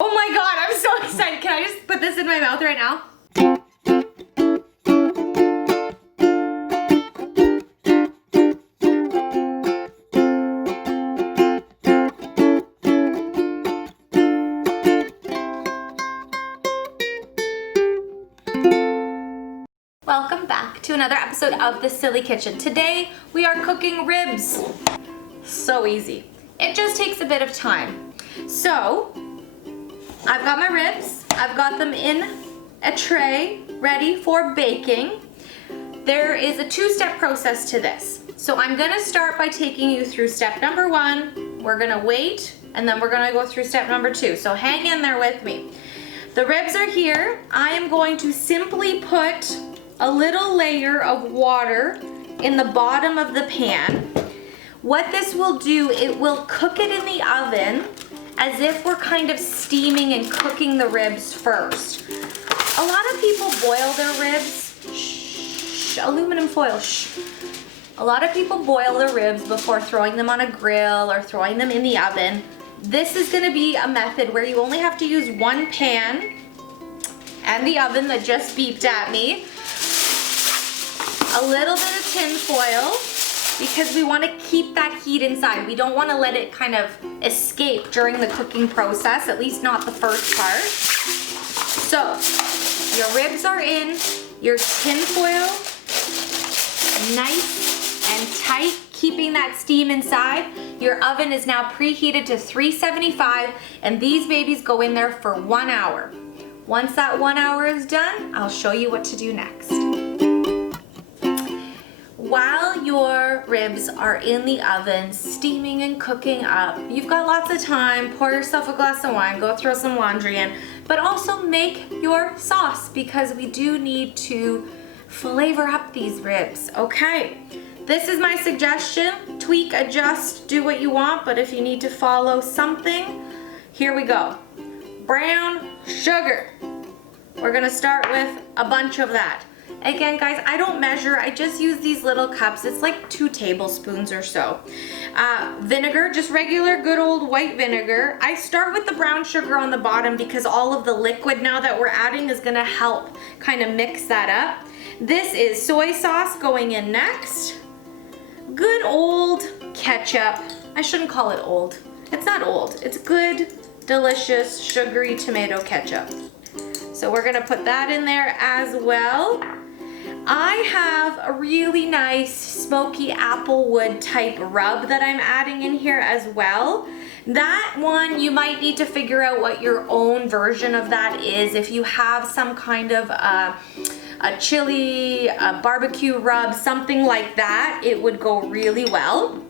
Oh my God, I'm so excited. Can I just put this in my mouth right now? Welcome back to another episode of The Silly Kitchen. Today we are cooking ribs. So easy. It just takes a bit of time. So I've got my ribs. I've got them in a tray ready for baking. There is a two-step process to this. So I'm gonna start by taking you through step number 1. We're gonna wait, and then we're gonna go through step number 2. So hang in there with me. The ribs are here. I am going to simply put a little layer of water in the bottom of the pan. What this will do, it will cook it in the oven as if we're kind of steaming and cooking the ribs first. A lot of people boil their ribs. Shh, aluminum foil, shh. A lot of people boil their ribs before throwing them on a grill or throwing them in the oven. This is gonna be a method where you only have to use one pan and the oven that just beeped at me. A little bit of tin foil because we want to keep that heat inside. We don't want to let it kind of escape during the cooking process, at least not the first part. So your ribs are in, your tin foil, nice and tight, keeping that steam inside. Your oven is now preheated to 375 and these babies go in there for 1 hour. Once that 1 hour is done, I'll show you what to do next. While your ribs are in the oven, steaming and cooking up, you've got lots of time. Pour yourself a glass of wine, go throw some laundry in, but also make your sauce because we do need to flavor up these ribs, okay? This is my suggestion. Tweak, adjust, do what you want, but if you need to follow something, here we go. Brown sugar. We're gonna start with a bunch of that. Again, guys, I don't measure. I just use these little cups. It's like 2 tablespoons or so. Vinegar, just regular good old white vinegar. I start with the brown sugar on the bottom because all of the liquid now that we're adding is gonna help kind of mix that up. This is soy sauce going in next. Good old ketchup. I shouldn't call it old. It's not old. It's good, delicious, sugary tomato ketchup. So we're gonna put that in there as well. I have a really nice smoky applewood type rub that I'm adding in here as well. That one, you might need to figure out what your own version of that is. If you have some kind of a chili, a barbecue rub, something like that, it would go really well.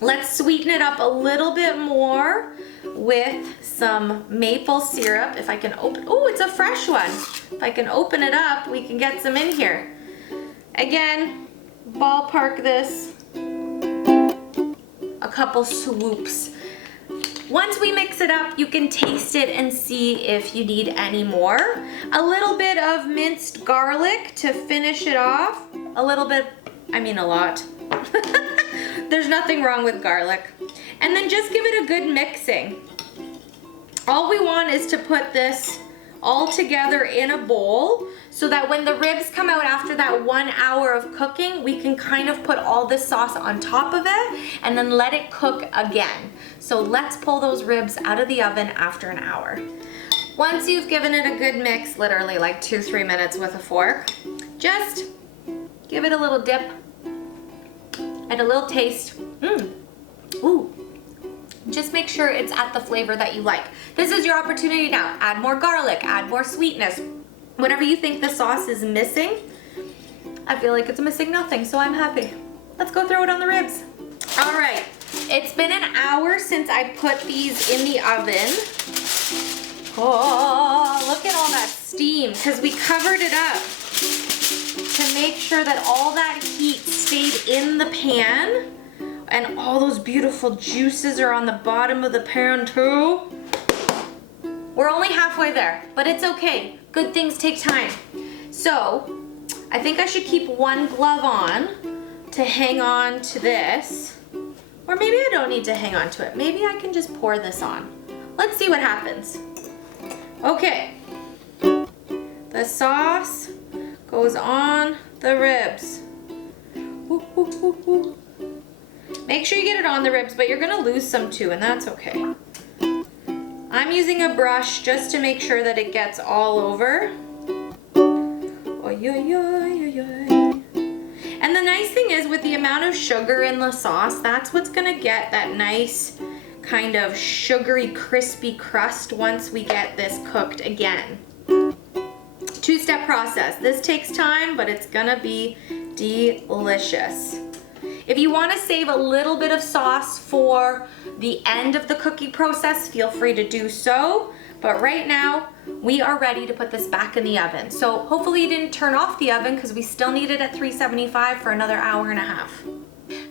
Let's sweeten it up a little bit more with some maple syrup. If I can open, oh, it's a fresh one. If I can open it up, we can get some in here. Again, ballpark this, a couple swoops. Once we mix it up, you can taste it and see if you need any more. A little bit of minced garlic to finish it off. A little bit, I mean a lot. There's nothing wrong with garlic. And then just give it a good mixing. All we want is to put this all together in a bowl so that when the ribs come out after that 1 hour of cooking, we can kind of put all this sauce on top of it and then let it cook again. So let's pull those ribs out of the oven after an hour. Once you've given it a good mix, literally like 2-3 minutes with a fork, just give it a little dip and a little taste. Ooh. Just make sure it's at the flavor that you like. This is your opportunity now. Add more garlic, add more sweetness. Whatever you think the sauce is missing, I feel like it's missing nothing, so I'm happy. Let's go throw it on the ribs. All right, it's been an hour since I put these in the oven. Oh, look at all that steam, because we covered it up to make sure that all that heat stayed in the pan. And all those beautiful juices are on the bottom of the pan too. We're only halfway there, but it's okay. Good things take time. So, I think I should keep one glove on to hang on to this. Or maybe I don't need to hang on to it. Maybe I can just pour this on. Let's see what happens. Okay, the sauce goes on the ribs. Woo, woo, woo, woo. Make sure you get it on the ribs, but you're gonna lose some too, and that's okay. I'm using a brush just to make sure that it gets all over. Oy, oy, oy, oy, oy. And the nice thing is, with the amount of sugar in the sauce, that's what's gonna get that nice kind of sugary, crispy crust once we get this cooked again. Two-step process. This takes time, but it's gonna be delicious. If you want to save a little bit of sauce for the end of the cooking process, feel free to do so. But right now, we are ready to put this back in the oven. So hopefully you didn't turn off the oven because we still need it at 375 for another hour and a half.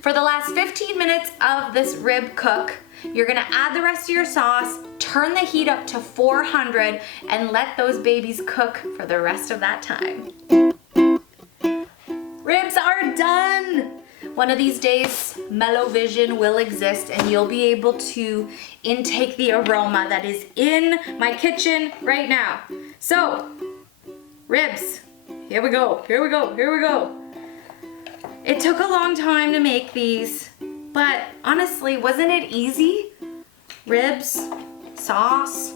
For the last 15 minutes of this rib cook, you're gonna add the rest of your sauce, turn the heat up to 400, and let those babies cook for the rest of that time. Ribs are done! One of these days, Mellow Vision will exist and you'll be able to intake the aroma that is in my kitchen right now. So, ribs, here we go, here we go, here we go. It took a long time to make these, but honestly, wasn't it easy? Ribs, sauce,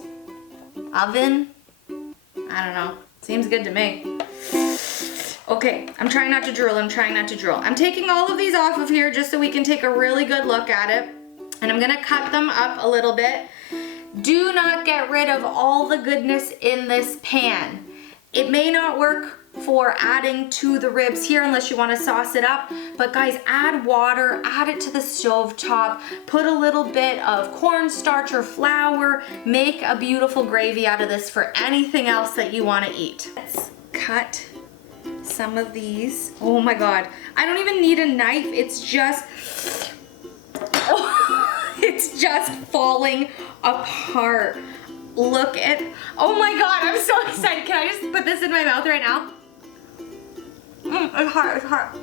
oven, I don't know, seems good to me. Okay, I'm trying not to drool, I'm taking all of these off of here just so we can take a really good look at it. And I'm gonna cut them up a little bit. Do not get rid of all the goodness in this pan. It may not work for adding to the ribs here unless you wanna sauce it up. But guys, add water, add it to the stove top, put a little bit of cornstarch or flour, make a beautiful gravy out of this for anything else that you wanna eat. Let's cut some of these. Oh my God, I don't even need a knife. It's just, it's just falling apart. Look at, oh my God, I'm so excited. Can I just put this in my mouth right now? It's hot, it's hot.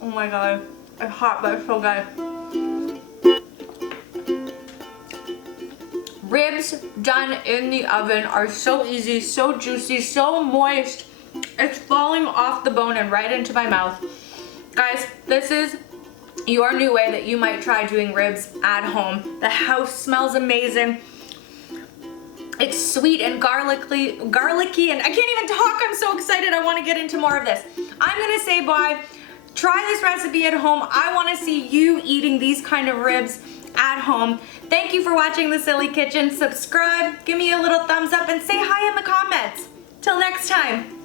Oh my God, it's hot, but it's so good. Ribs done in the oven are so easy, so juicy, so moist. It's falling off the bone and right into my mouth. Guys, this is your new way that you might try doing ribs at home. The house smells amazing. It's sweet and garlicky, and I can't even talk. I'm so excited. I want to get into more of this. I'm gonna say bye. Try this recipe at home. I want to see you eating these kind of ribs at home. Thank you for watching The Silly Kitchen. Subscribe, give me a little thumbs up, and say hi in the comments. Till next time.